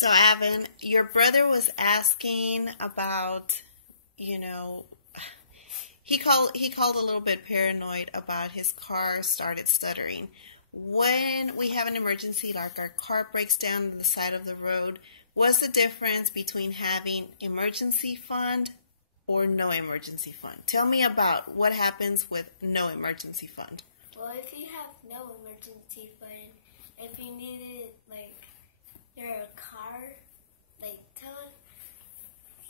So, Avin, your brother was asking about, you know, he called a little bit paranoid about his car started stuttering. When we have an emergency, like our car breaks down on the side of the road, what's the difference between having emergency fund or no emergency fund? Tell me about what happens with no emergency fund. Well, if you have no emergency fund, if you needed, your car, tell us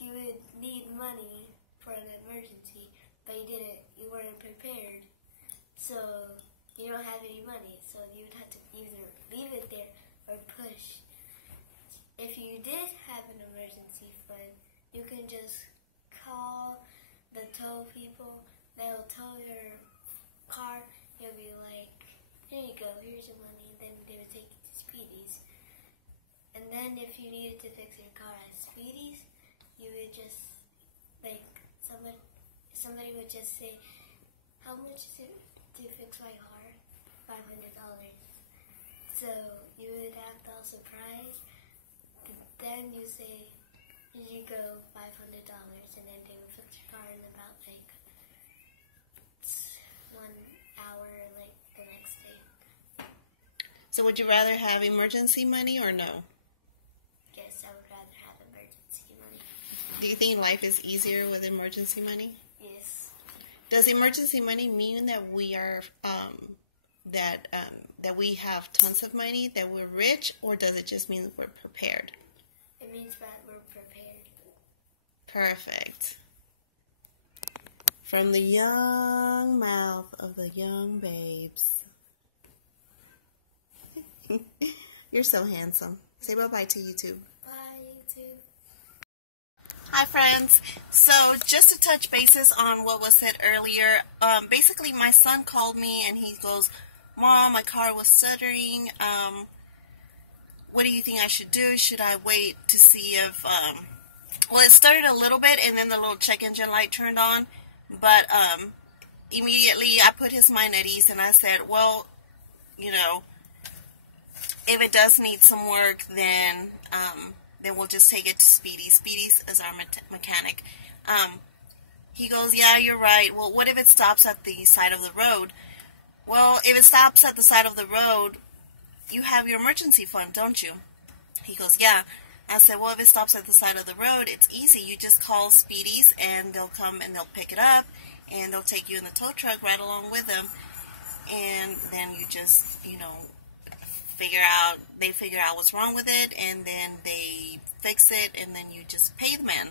you would need money for an emergency, but you weren't prepared, so you don't have any money, so you would have to either leave it there or push. If you did have an emergency fund, you can just call the tow people. They'll tow your car. You'll be like, here you go, here's your money. Then they would take you to Speedy's. And then if you needed to fix your car at Speedy's, you would just, somebody would just say, how much is it to fix my car? $500. So you would act all surprised. Then you say, here you go, $500, and then they would fix your car in about 1 hour, the next day. So would you rather have emergency money or no? Yes, I would rather have emergency money. Do you think life is easier with emergency money? Yes. Does emergency money mean that we are that we have tons of money, that we're rich, or does it just mean that we're prepared? It means that we're prepared. Perfect. From the young mouth of the young babes. You're so handsome. Say bye-bye to YouTube. Bye, YouTube. Hi, friends. So, just to touch bases on what was said earlier, basically my son called me and he goes, Mom, my car was stuttering. What do you think I should do? Should I wait to see if, well, it started a little bit and then the little check engine light turned on, but immediately I put his mind at ease and I said, well, if it does need some work, then we'll just take it to Speedy's. Speedy's is our mechanic. He goes, yeah, you're right. Well, what if it stops at the side of the road? Well, if it stops at the side of the road, you have your emergency fund, don't you? He goes, yeah. I said, well, if it stops at the side of the road, it's easy. You just call Speedy's, and they'll come and they'll pick it up, and they'll take you in the tow truck right along with them. And then you just, they figure out what's wrong with it, and then they fix it, and then you just pay the man.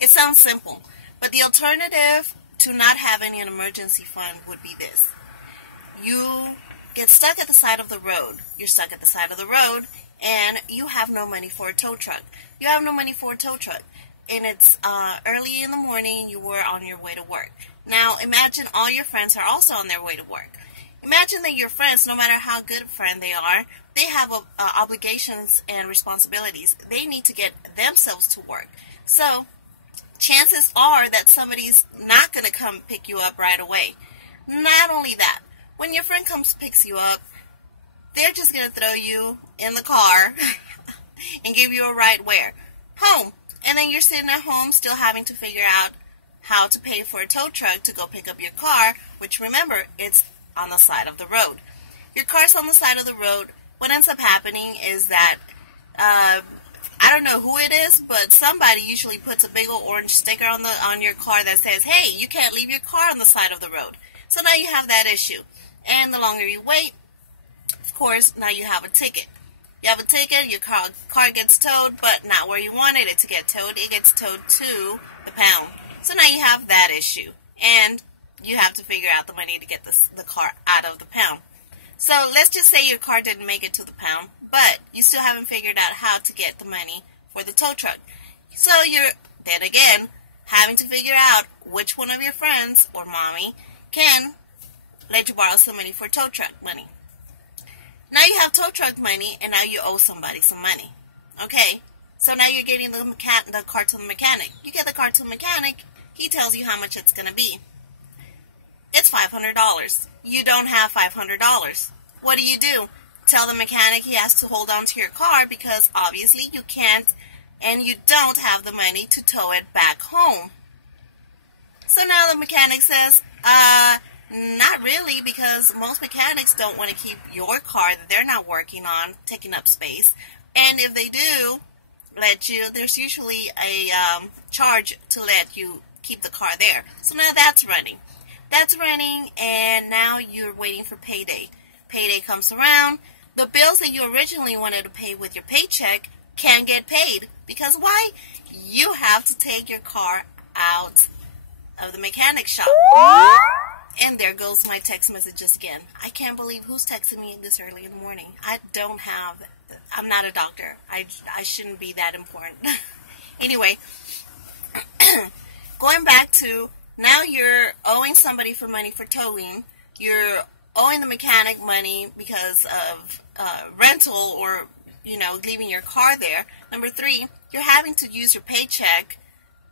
It sounds simple, but the alternative to not having an emergency fund would be this. You get stuck at the side of the road. You're stuck at the side of the road, and you have no money for a tow truck. You have no money for a tow truck, and it's early in the morning. You were on your way to work. Now, imagine all your friends are also on their way to work. Imagine that your friends, no matter how good a friend they are, they have obligations and responsibilities. They need to get themselves to work. So, chances are that somebody's not going to come pick you up right away. Not only that, when your friend comes picks you up, they're just going to throw you in the car and give you a ride where? Home. And then you're sitting at home still having to figure out how to pay for a tow truck to go pick up your car, which remember, it's on the side of the road. Your car's on the side of the road. What ends up happening is that, I don't know who it is, but somebody usually puts a big old orange sticker on your car that says, hey, you can't leave your car on the side of the road. So now you have that issue. And the longer you wait, of course, now you have a ticket. You have a ticket, your car gets towed, but not where you wanted it to get towed. It gets towed to the pound. So now you have that issue. And you have to figure out the money to get the car out of the pound. So let's just say your car didn't make it to the pound, but you still haven't figured out how to get the money for the tow truck. So you're, then again, having to figure out which one of your friends or mommy can let you borrow some money for tow truck money. Now you have tow truck money, and now you owe somebody some money. Okay, so now you're getting the car to the mechanic. You get the car to the mechanic, he tells you how much it's going to be. It's $500. You don't have $500. What do? tell the mechanic he has to hold on to your car because obviously you can't and you don't have the money to tow it back home. So now the mechanic says, not really, because most mechanics don't want to keep your car that they're not working on taking up space. And if they do let you, there's usually a charge to let you keep the car there. So now that's running. That's running, and now you're waiting for payday. Payday comes around. The bills that you originally wanted to pay with your paycheck can't get paid. Because why? You have to take your car out of the mechanic shop. And there goes my text messages again. I can't believe who's texting me this early in the morning. I'm not a doctor. I shouldn't be that important. Anyway, going back to, now you're owing somebody for money for towing. You're owing the mechanic money because of rental or, leaving your car there. Number 3, you're having to use your paycheck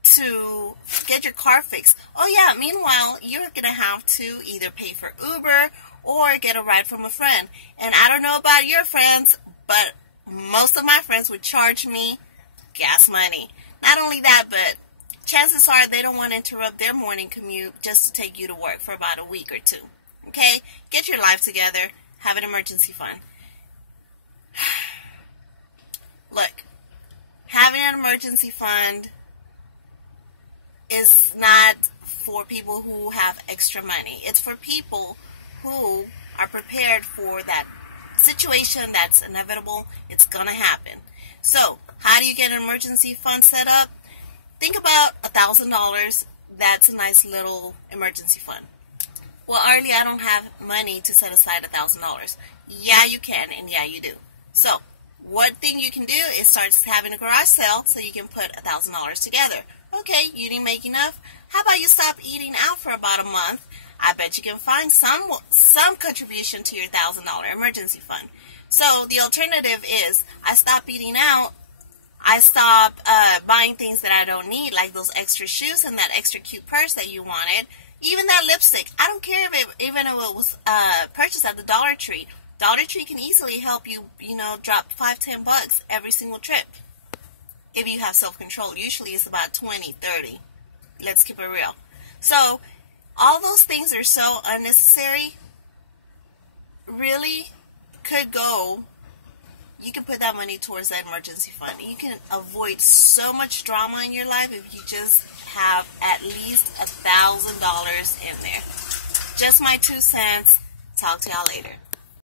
to get your car fixed. Oh yeah, meanwhile, you're going to have to either pay for Uber or get a ride from a friend. And I don't know about your friends, but most of my friends would charge me gas money. Not only that, but chances are they don't want to interrupt their morning commute just to take you to work for about a week or 2. Okay? Get your life together. Have an emergency fund. Look, having an emergency fund is not for people who have extra money. It's for people who are prepared for that situation that's inevitable. It's going to happen. So, how do you get an emergency fund set up? Think about $1,000. That's a nice little emergency fund. Well, Arlie, I don't have money to set aside $1,000. Yeah, you can, and yeah, you do. So, one thing you can do is start having a garage sale so you can put $1,000 together. Okay, you didn't make enough? How about you stop eating out for about a month? I bet you can find some contribution to your $1,000 emergency fund. So the alternative is I stop eating out. I stop buying things that I don't need, like those extra shoes and that extra cute purse that you wanted. Even that lipstick. I don't care even if it was purchased at the Dollar Tree. Dollar Tree can easily help you, drop $5-10 every single trip. If you have self-control. Usually it's about 20, 30. Let's keep it real. So, all those things are so unnecessary. Really could go. You can put that money towards that emergency fund. You can avoid so much drama in your life if you just have at least $1,000 in there. Just my 2 cents. Talk to y'all later.